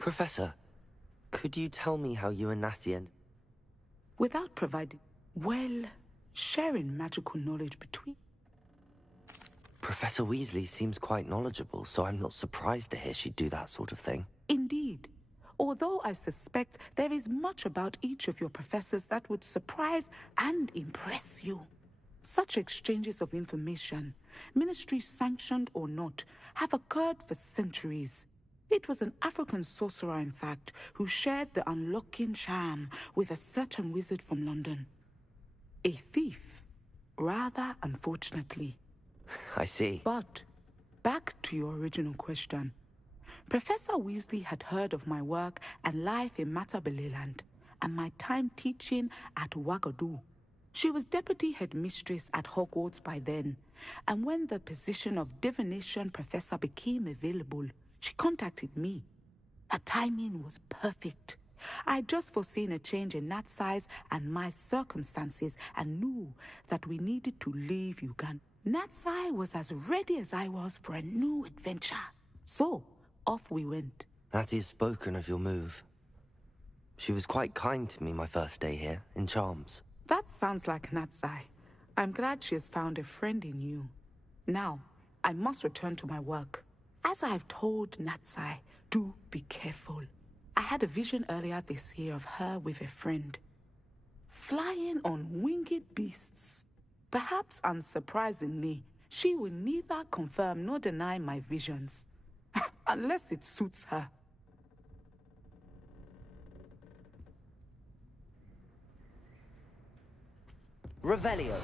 Professor, could you tell me how you and Natty and... Without providing... well, sharing magical knowledge between... Professor Weasley seems quite knowledgeable, so I'm not surprised to hear she'd do that sort of thing. Indeed. Although I suspect there is much about each of your professors that would surprise and impress you. Such exchanges of information, ministry sanctioned or not, have occurred for centuries. It was an African sorcerer, in fact, who shared the unlocking charm with a certain wizard from London. A thief, rather unfortunately. I see. But, back to your original question. Professor Weasley had heard of my work and life in Matabeleland, and my time teaching at Ouagadougou. She was deputy headmistress at Hogwarts by then, and when the position of divination professor became available, she contacted me. Her timing was perfect. I'd just foreseen a change in Nat's size and my circumstances and knew that we needed to leave Uganda. Natsai was as ready as I was for a new adventure. So, off we went. Natty's spoken of your move. She was quite kind to me my first day here, in Charms. That sounds like Natsai. I'm glad she has found a friend in you. Now, I must return to my work. As I've told Natsai, do be careful. I had a vision earlier this year of her with a friend. Flying on winged beasts. Perhaps unsurprisingly, she will neither confirm nor deny my visions. Unless it suits her. Revelio.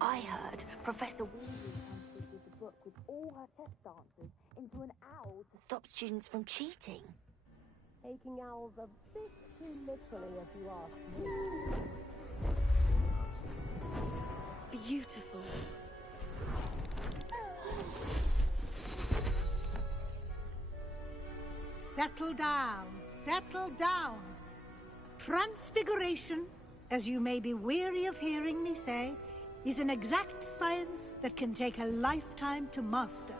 I heard Professor Weasley translated the book with all her test answers into an owl to stop students from cheating. Taking owls a bit too literally, if you ask me. Beautiful. settle down. Settle down. Transfiguration, as you may be weary of hearing me say, is an exact science that can take a lifetime to master.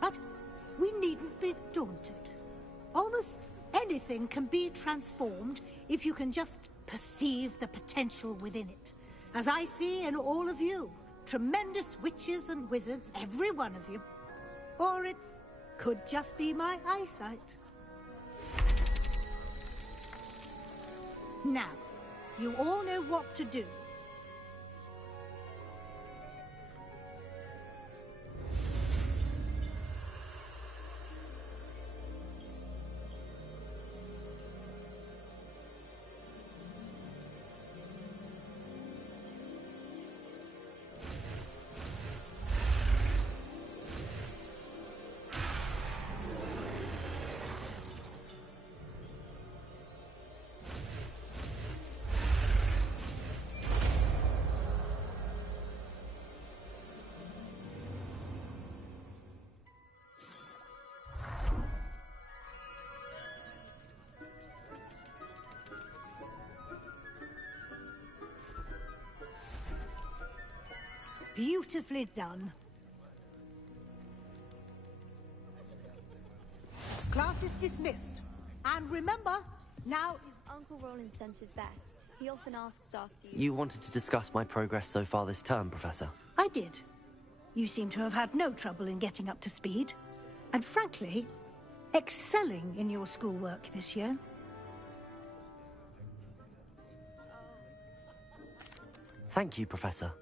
But we needn't be daunted. Almost anything can be transformed if you can just perceive the potential within it. As I see in all of you, tremendous witches and wizards, every one of you. Or it could just be my eyesight. Now, you all know what to do. Beautifully done. Class is dismissed. And remember, now is... Uncle Roland senses best. He often asks after you. You wanted to discuss my progress so far this term, Professor. I did. You seem to have had no trouble in getting up to speed. And frankly, excelling in your schoolwork this year. Thank you, Professor.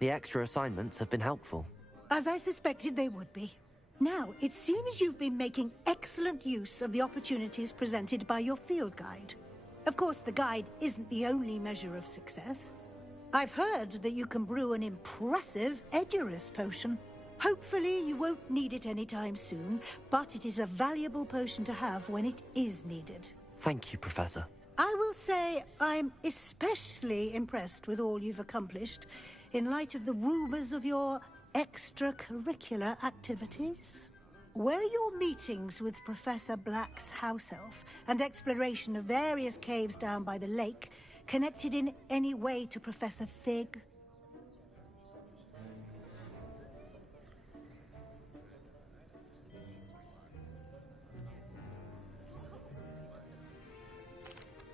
The extra assignments have been helpful. As I suspected they would be. Now, it seems you've been making excellent use of the opportunities presented by your field guide. Of course, the guide isn't the only measure of success. I've heard that you can brew an impressive Edurus potion. Hopefully, you won't need it anytime soon, but it is a valuable potion to have when it is needed. Thank you, Professor. I will say I'm especially impressed with all you've accomplished in light of the rumors of your extracurricular activities. Were your meetings with Professor Black's house elf and exploration of various caves down by the lake connected in any way to Professor Fig?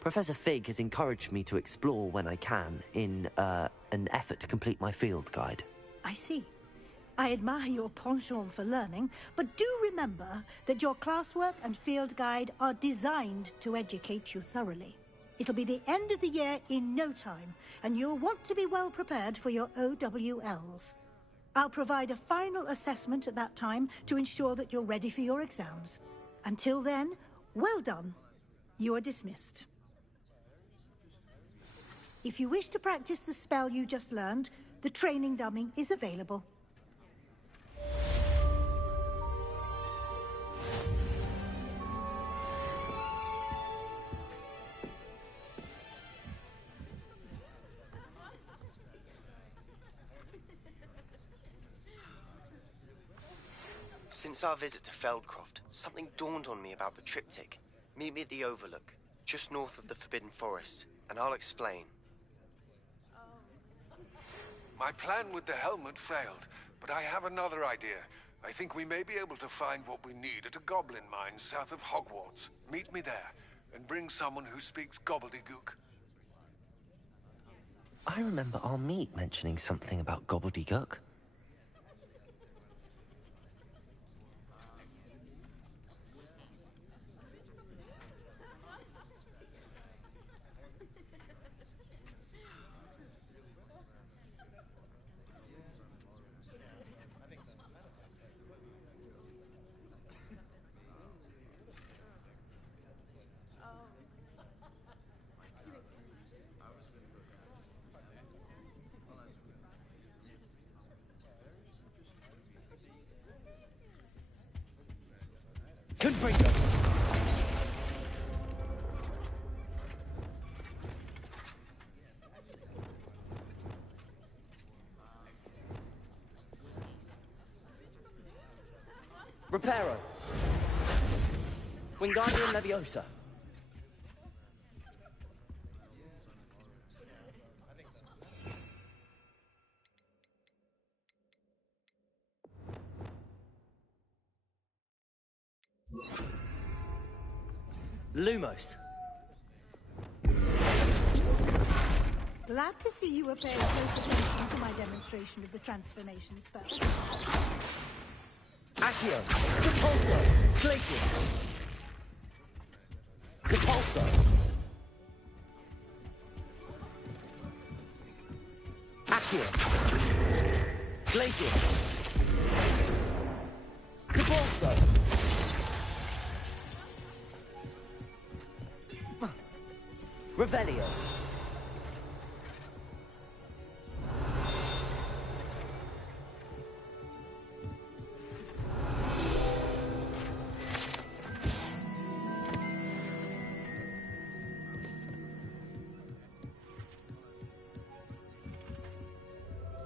Professor Fig has encouraged me to explore when I can in an effort to complete my field guide. I see. I admire your penchant for learning, but do remember that your classwork and field guide are designed to educate you thoroughly. It'll be the end of the year in no time, and you'll want to be well prepared for your OWLs. I'll provide a final assessment at that time to ensure that you're ready for your exams. Until then, well done. You are dismissed. If you wish to practice the spell you just learned, the training dummy is available. Since our visit to Feldcroft, something dawned on me about the triptych. Meet me at the Overlook, just north of the Forbidden Forest, and I'll explain. My plan with the helmet failed, but I have another idea. I think we may be able to find what we need at a goblin mine south of Hogwarts. Meet me there, and bring someone who speaks gobbledygook. I remember our meet mentioning something about gobbledygook. Confringo! Reparo! Wingardium Leviosa. Lumos. Glad to see you were paying close attention to my demonstration of the transformation spell. Accio. Repulsor. Glacius. Repulsor. Accio. Glacius. Repulsor. Revelio.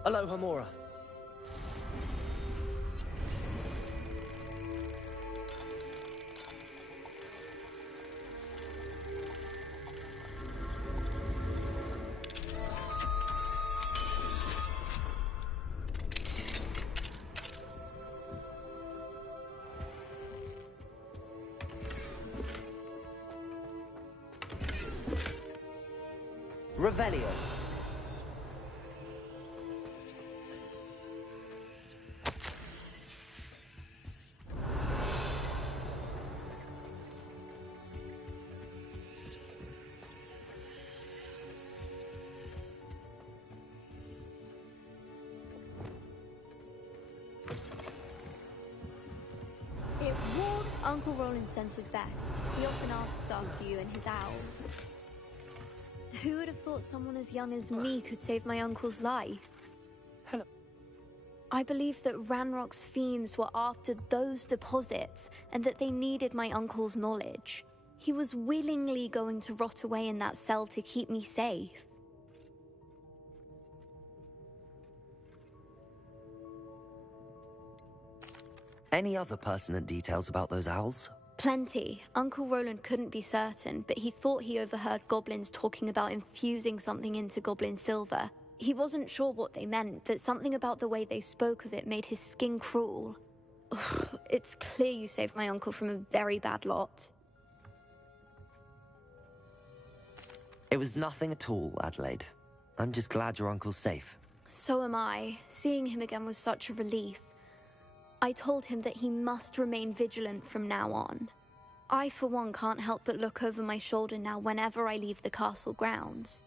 Alohomora. Revelio. It warned Uncle Roland senses best. He often asks after you and his owls. Who would have thought someone as young as me could save my uncle's life? Hello. I believe that Ranrock's fiends were after those deposits, and that they needed my uncle's knowledge. He was willingly going to rot away in that cell to keep me safe. Any other pertinent details about those owls? Plenty. Uncle Roland couldn't be certain, but he thought he overheard goblins talking about infusing something into goblin silver. He wasn't sure what they meant, but something about the way they spoke of it made his skin crawl. It's clear you saved my uncle from a very bad lot. It was nothing at all, Adelaide. I'm just glad your uncle's safe. So am I. Seeing him again was such a relief. I told him that he must remain vigilant from now on. I, for one, can't help but look over my shoulder now whenever I leave the castle grounds.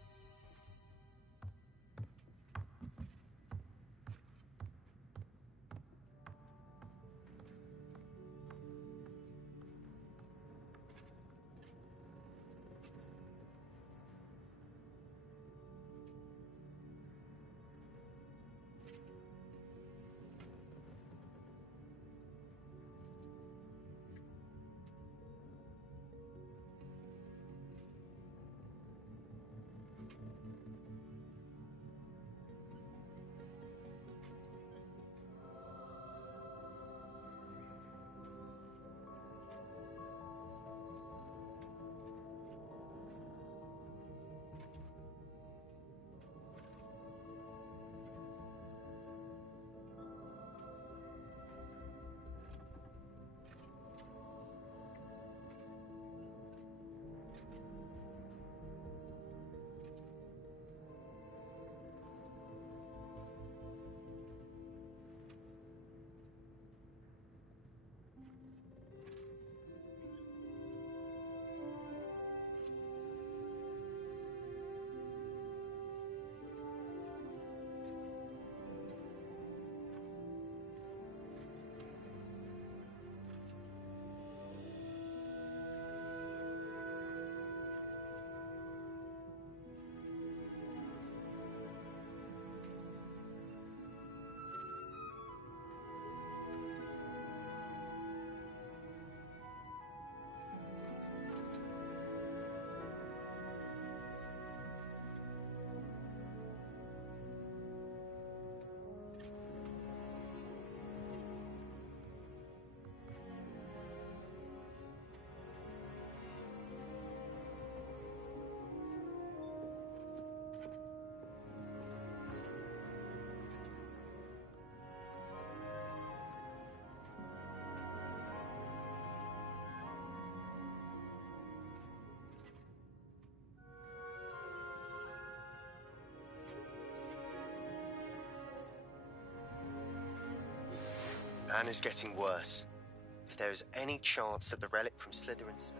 and is getting worse. If there is any chance that the relic from Slytherin's...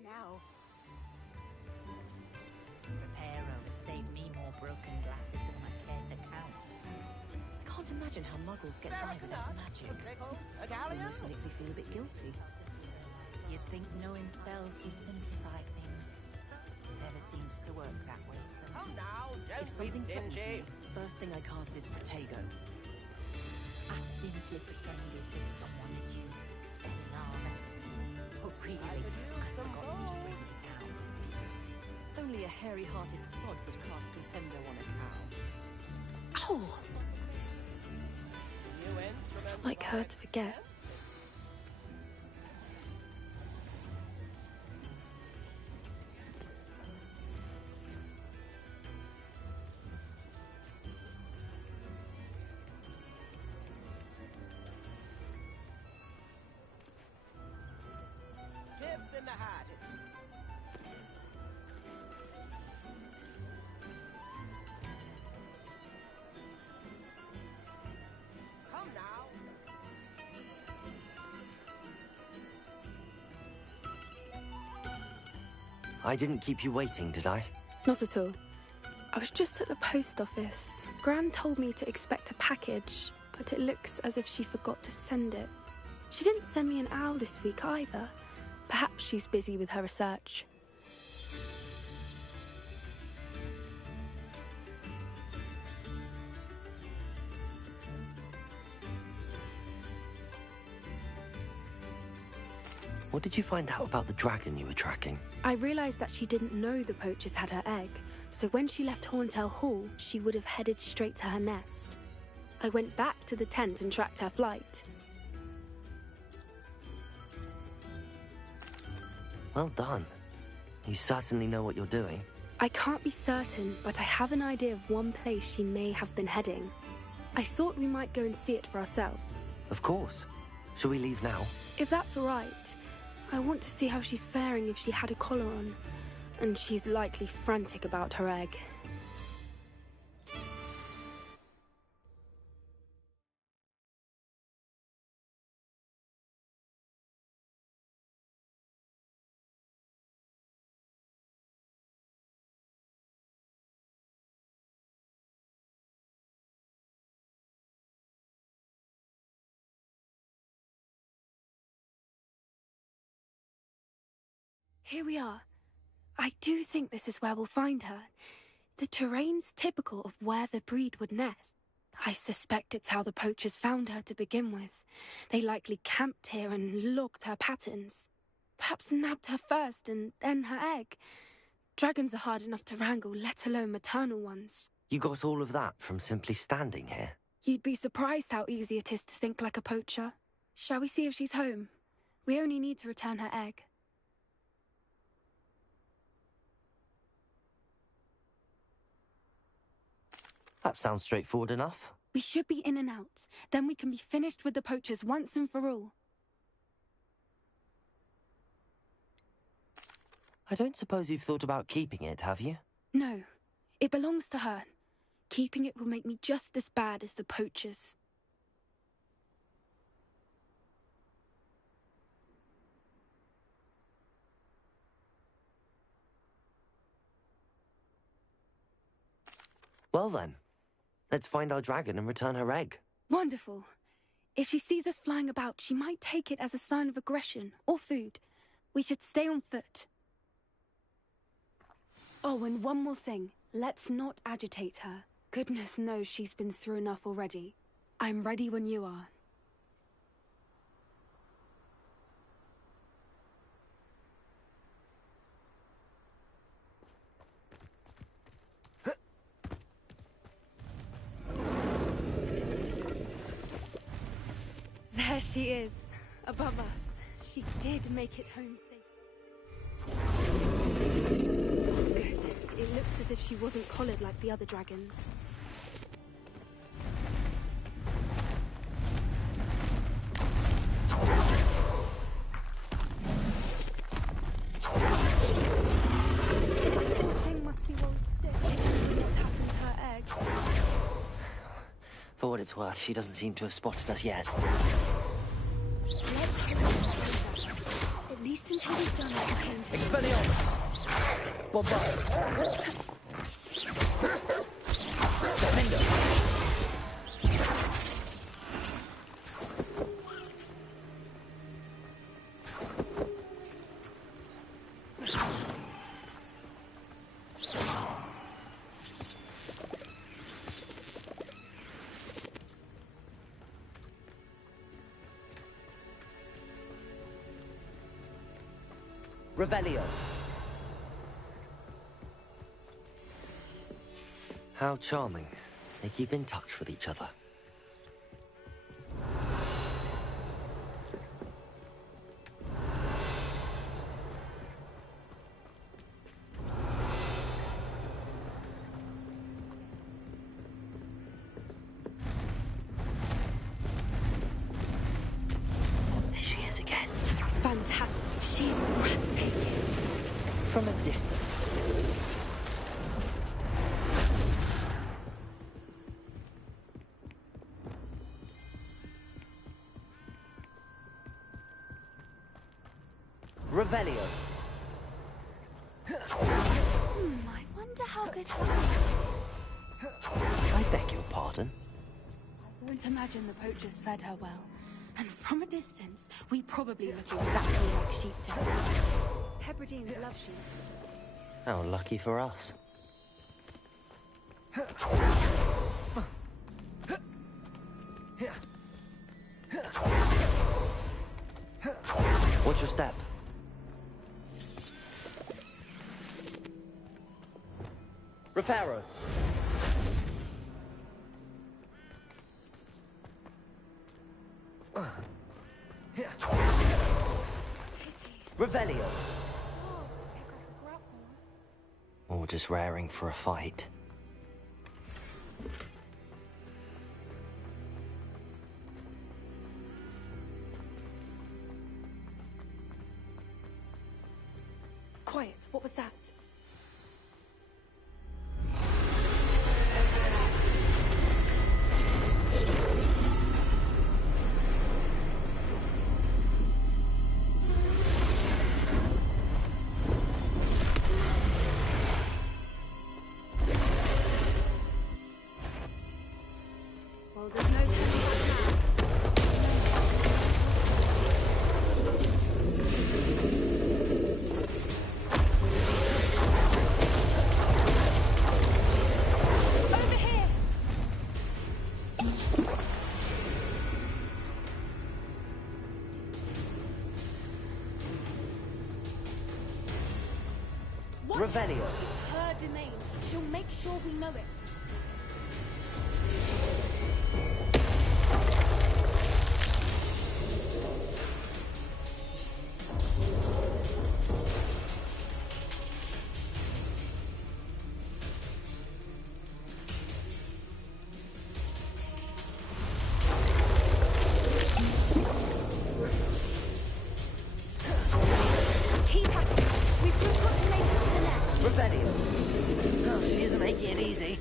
Now. Reparo has saved me more broken glasses than I care to count. I can't imagine how muggles get by without magic. Almost makes me feel a bit guilty. You'd think knowing spells would simplify things. It never seems to work that way. Come now, don't If something be threatens stingy. me, first thing I cast is Protego. I simply pretended that someone had used Expelliarmus. Oh, really? I could use I'd some forgotten to gold. bring it down. Only a hairy-hearted sod would cast Flipendo on a cow. Oh, New it's instrument not like her to forget. Tips in the hat. I didn't keep you waiting, did I? Not at all. I was just at the post office. Gran told me to expect a package, but it looks as if she forgot to send it. She didn't send me an owl this week either. Perhaps she's busy with her research. What did you find out about the dragon you were tracking? I realized that she didn't know the poachers had her egg, so when she left Horntail Hall, she would have headed straight to her nest. I went back to the tent and tracked her flight. Well done. You certainly know what you're doing. I can't be certain, but I have an idea of one place she may have been heading. I thought we might go and see it for ourselves. Of course. Shall we leave now? If that's all right. I want to see how she's faring if she had a collar on. And she's likely frantic about her egg. Here we are. I do think this is where we'll find her. The terrain's typical of where the breed would nest. I suspect it's how the poachers found her to begin with. They likely camped here and logged her patterns. Perhaps nabbed her first and then her egg. Dragons are hard enough to wrangle, let alone maternal ones. You got all of that from simply standing here? You'd be surprised how easy it is to think like a poacher. Shall we see if she's home? We only need to return her egg. That sounds straightforward enough. We should be in and out. Then we can be finished with the poachers once and for all. I don't suppose you've thought about keeping it, have you? No. It belongs to her. Keeping it will make me just as bad as the poachers. Well then, let's find our dragon and return her egg. Wonderful. If she sees us flying about, she might take it as a sign of aggression or food. We should stay on foot. Oh, and one more thing. Let's not agitate her. Goodness knows she's been through enough already. I'm ready when you are. There she is, above us. She did make it home safe. Oh, good. It looks as if she wasn't collared like the other dragons. Poor thing must be well sick. What happened to her egg? For what it's worth, she doesn't seem to have spotted us yet. Let's hope it's over. At least until we've done what we came to. Expelliarmus! Bombard! Defender! Revelio. How charming. They keep in touch with each other. There she is again. Fantastic. She's breathtaking. From a distance. Revelio. how good I beg your pardon? I won't imagine the poachers fed her well. And from a distance, we probably look exactly like sheep to her. Hebrideans love sheep. How lucky for us. Watch your step. Reparo. Revelio. Or just raring for a fight. Quiet, what was that? Well, there's no turning back now. Over here! What? Revelio. It's her domain. She'll make sure we know it. Keep at it. We've just got to make it to the next. Revelio. Oh, she isn't making it easy.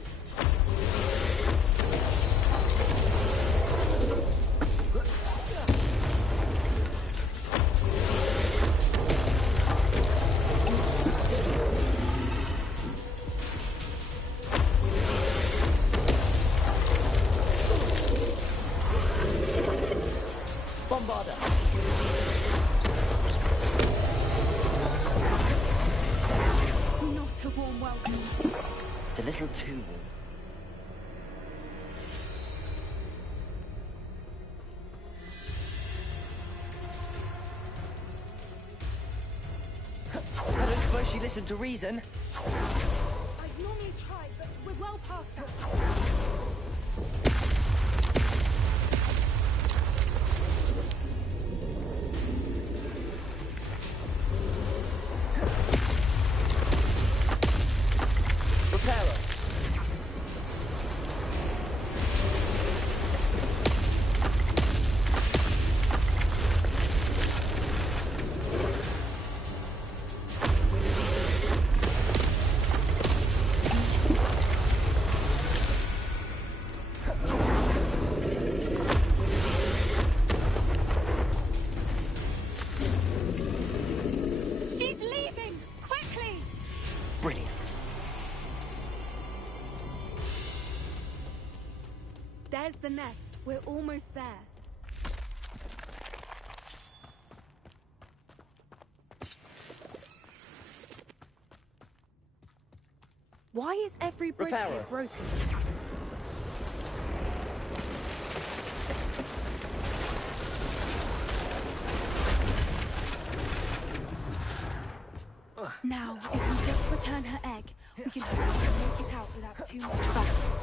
Bombarda. Not a warm welcome. It's a little too warm. I don't suppose she listened to reason. I'd normally try, but we're well past that. Reparo. She's leaving! Quickly! Brilliant. There's the nest. We're almost there. Why is every bridge here Reparo. broken? Now, if we just return her egg, we can hopefully make it out without too much fuss.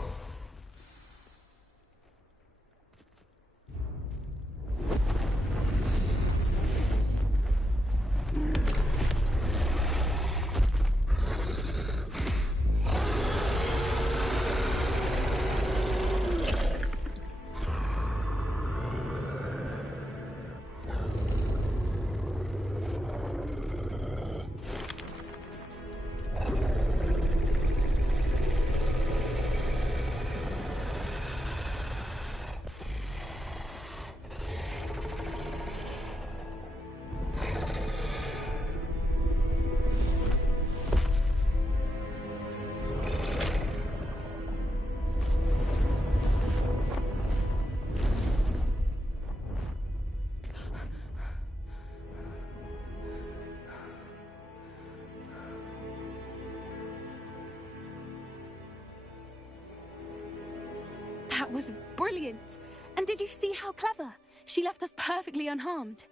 That was brilliant! And did you see how clever? She left us perfectly unharmed.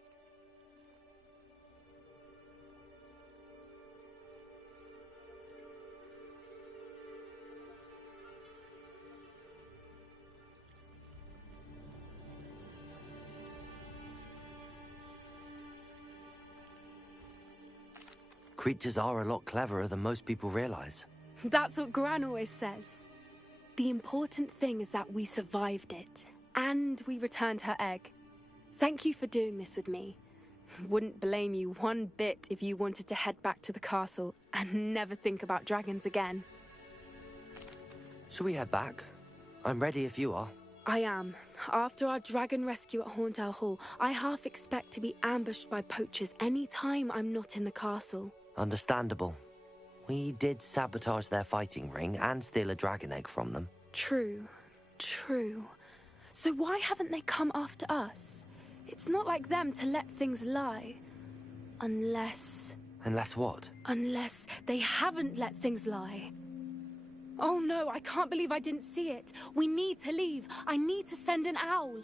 Creatures are a lot cleverer than most people realize. That's what Gran always says. The important thing is that we survived it, and we returned her egg. Thank you for doing this with me. Wouldn't blame you one bit if you wanted to head back to the castle and never think about dragons again. Shall we head back? I'm ready if you are. I am. After our dragon rescue at Horndale Hall, I half expect to be ambushed by poachers any time I'm not in the castle. Understandable. We did sabotage their fighting ring and steal a dragon egg from them. True. So why haven't they come after us? It's not like them to let things lie. Unless... Unless what? Unless they haven't let things lie. Oh no, I can't believe I didn't see it. We need to leave. I need to send an owl.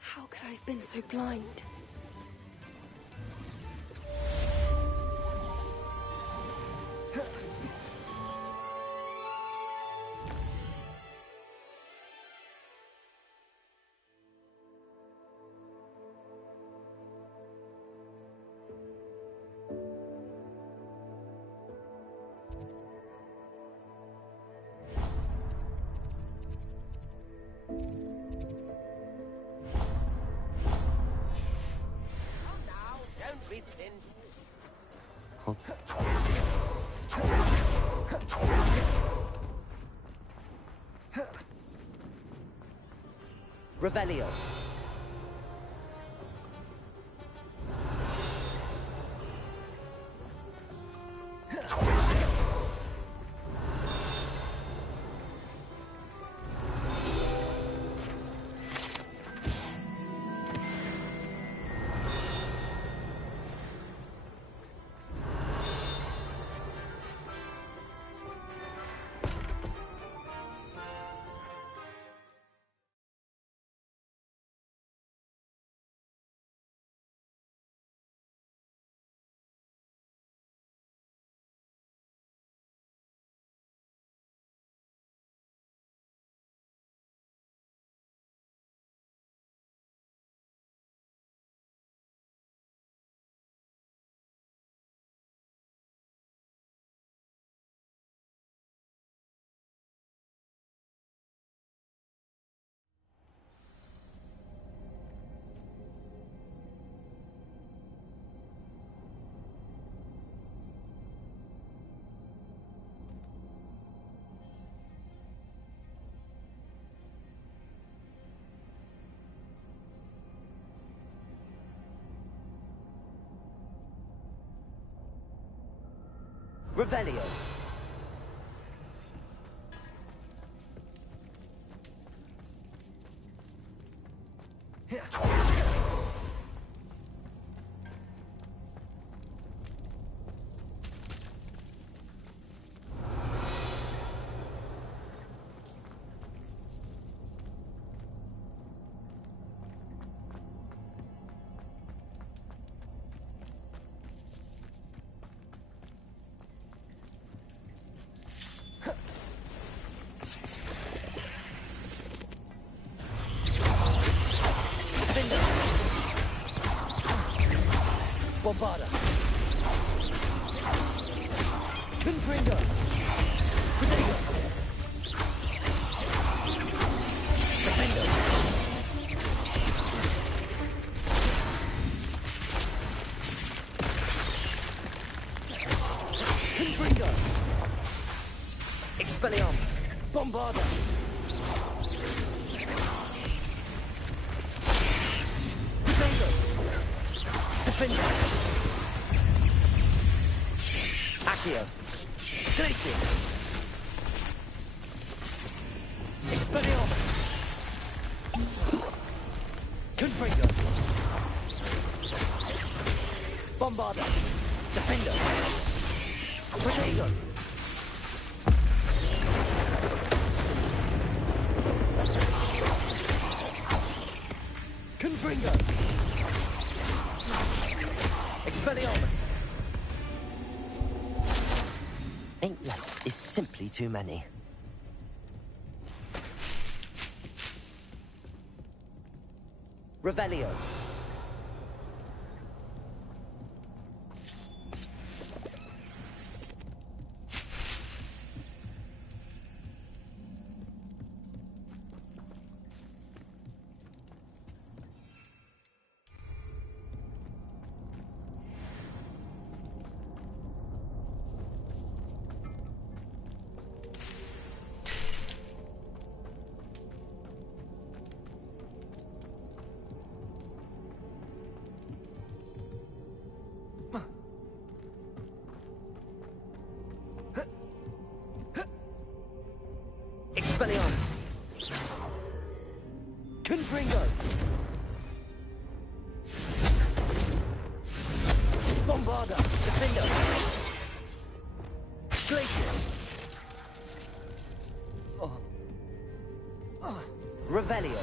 How could I have been so blind? Revelio. Revelio. Bombarda. Confringo. Protego. Defendo. Confringo. Expelliarmus. Bombarda. Protego. Defendo. Accio. Glacius. Expelliarmus. Confringo. Bombarda. Defendo. Protego. Confringo. Expelliarmus. 8 lengths is simply too many. Revelio. Expelliarmus. Confringo. Bombarda. Defendo. Glacius. Revelio.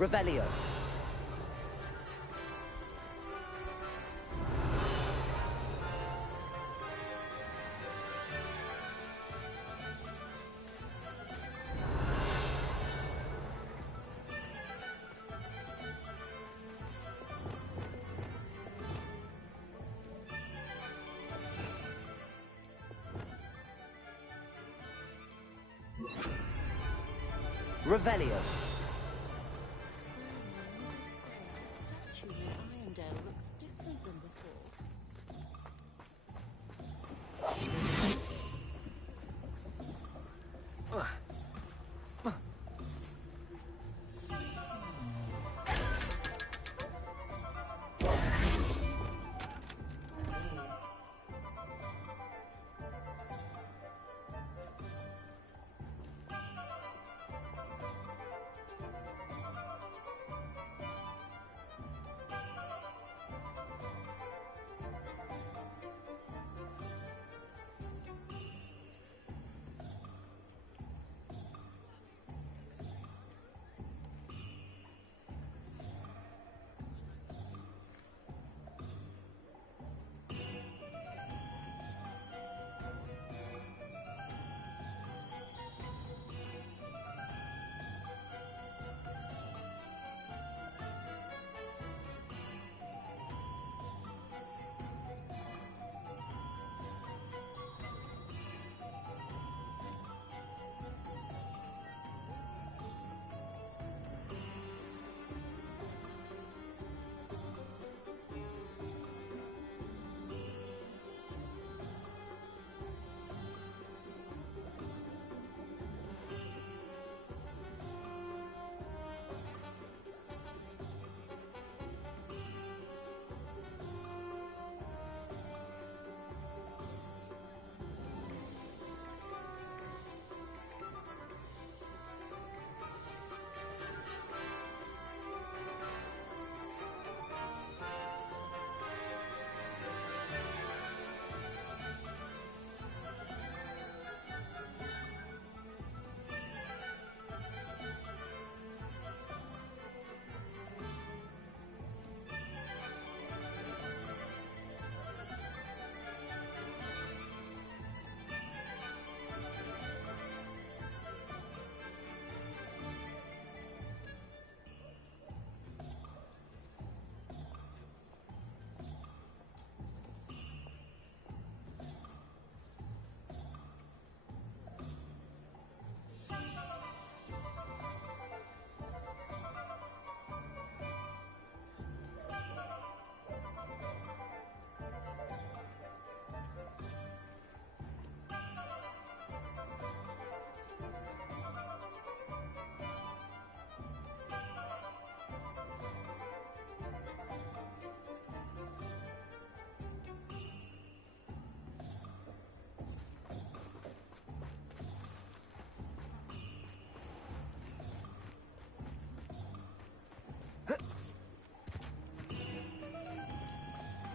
Revelio. Revelio. Statue in Irondale looks different than before.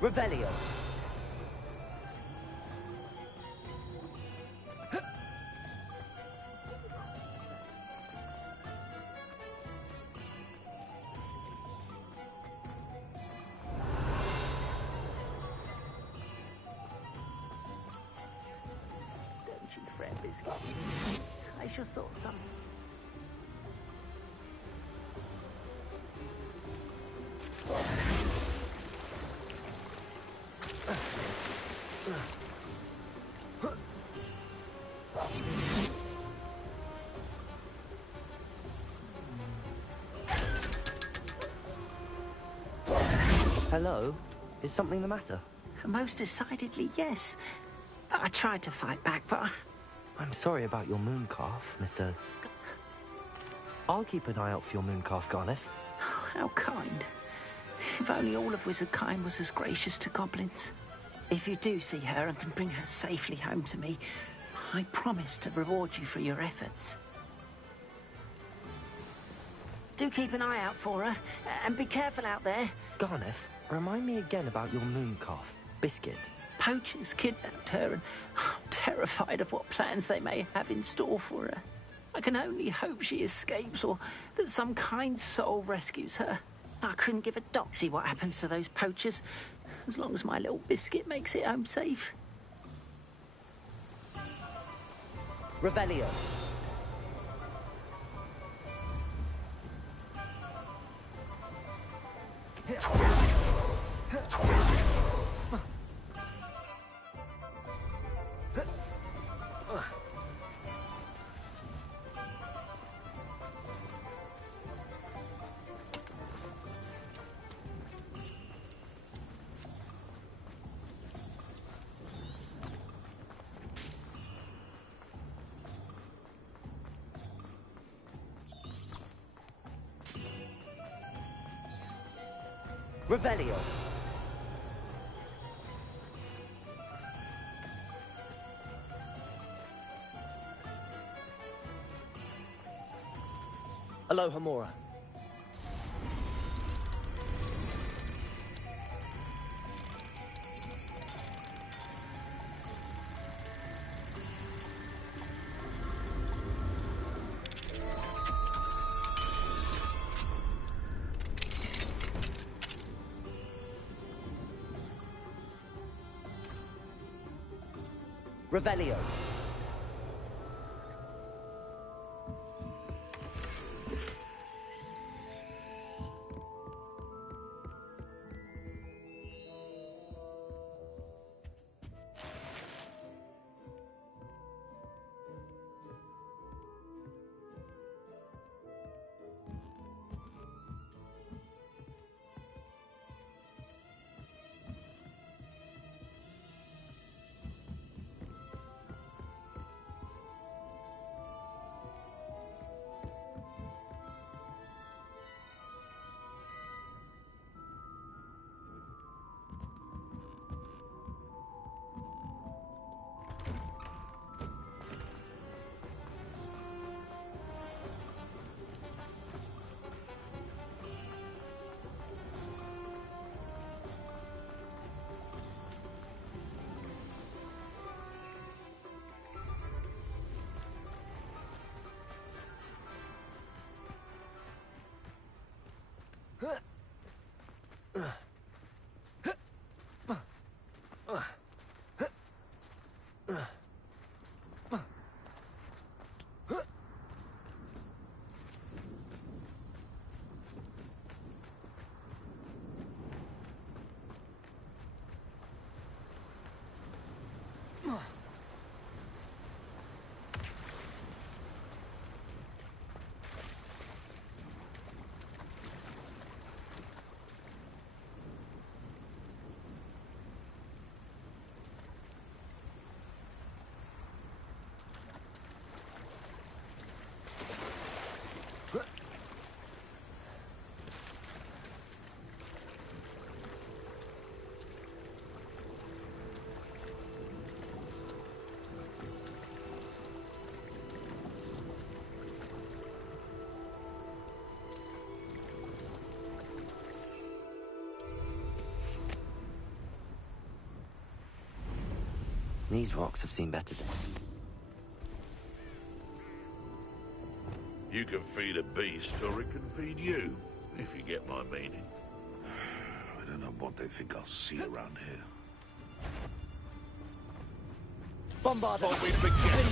Revelio. Don't you fret, Biscuit. I shall sort something. Hello? Is something the matter? Most decidedly, yes. I tried to fight back, but I'm sorry about your moon calf, Mr. I'll keep an eye out for your moon calf, Garneth. How kind. If only all of Wizardkind was as gracious to goblins. If you do see her and can bring her safely home to me, I promise to reward you for your efforts. Do keep an eye out for her, and be careful out there. Garneth, remind me again about your moon calf, Biscuit. Poachers kidnapped her, and I'm terrified of what plans they may have in store for her. I can only hope she escapes or that some kind soul rescues her. I couldn't give a doxy what happens to those poachers, as long as my little biscuit makes it home safe. Revelio. Revelio. Alohomora. Revelio. These rocks have seen better days. You can feed a beast, or it can feed you, if you get my meaning. I don't know what they think I'll see around here. Bombard! Before we begin.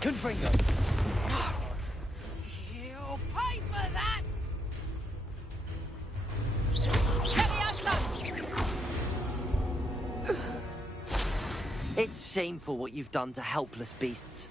Confringo! You'll pay for that! It's shameful what you've done to helpless beasts.